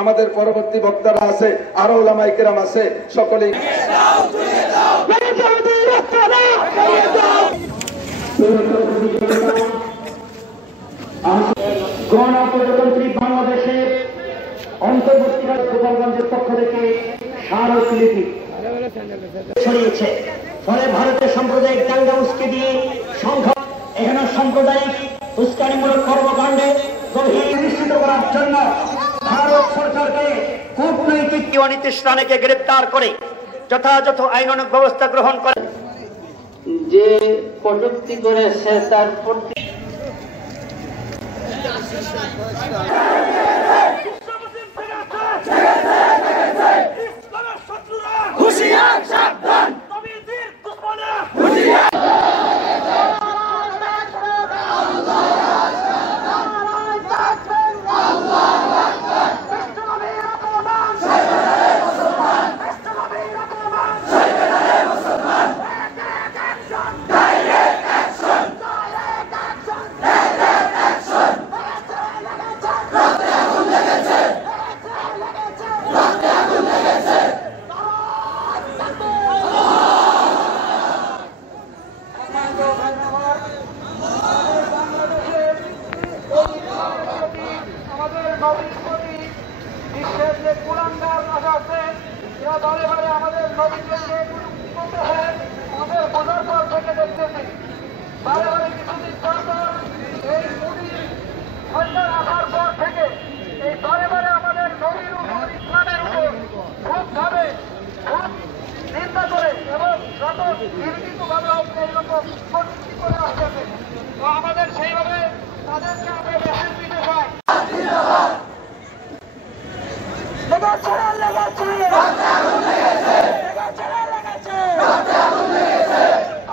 আমাদের পরবর্তী বক্তারা আছে, আরো উলামায়ে কেরাম আছে, সকলেই গণপ্রজাতন্ত্রী বাংলাদেশের অন্তর্বর্তীকালীন গোপালগঞ্জের পক্ষ থেকে স্মারকলিপি ছড়িয়েছে। ফলে ভারতের সাম্প্রদায়িক দাঙ্গা উস্কে দিয়ে সংখ্যা এখানে সাম্প্রদায়িক উস্কানিমূলক কর্মকাণ্ডে গভীর নিশ্চিত করার জন্য ভারত সরকারকে কূটনৈতিক নীতিশ রানেকে গ্রেপ্তার করে যথাযথ আইনানুগ ব্যবস্থা গ্রহণ করে। যে কটূক্তি করেছে তার প্রতি বিশ্বের যে কুলাঙ্গার আছে এরা বারে বারে আমাদের নবীকে আমাদের বোঝার পর থেকে দেখতেছি বারে বারে কিছুদিন পর এই মোদীর সরকার আসার পর থেকে এই বারে বারে আমাদের নবীর উপর ইসলামের উপর খুবভাবে খুব নিন্দা করে এবং যত নির্মিতভাবে এইরকম প্রতিষ্ঠিত করে আসতেছে। তো আমাদের সেইভাবে তাদেরকে আমরা মেসেজ দিতে চাই।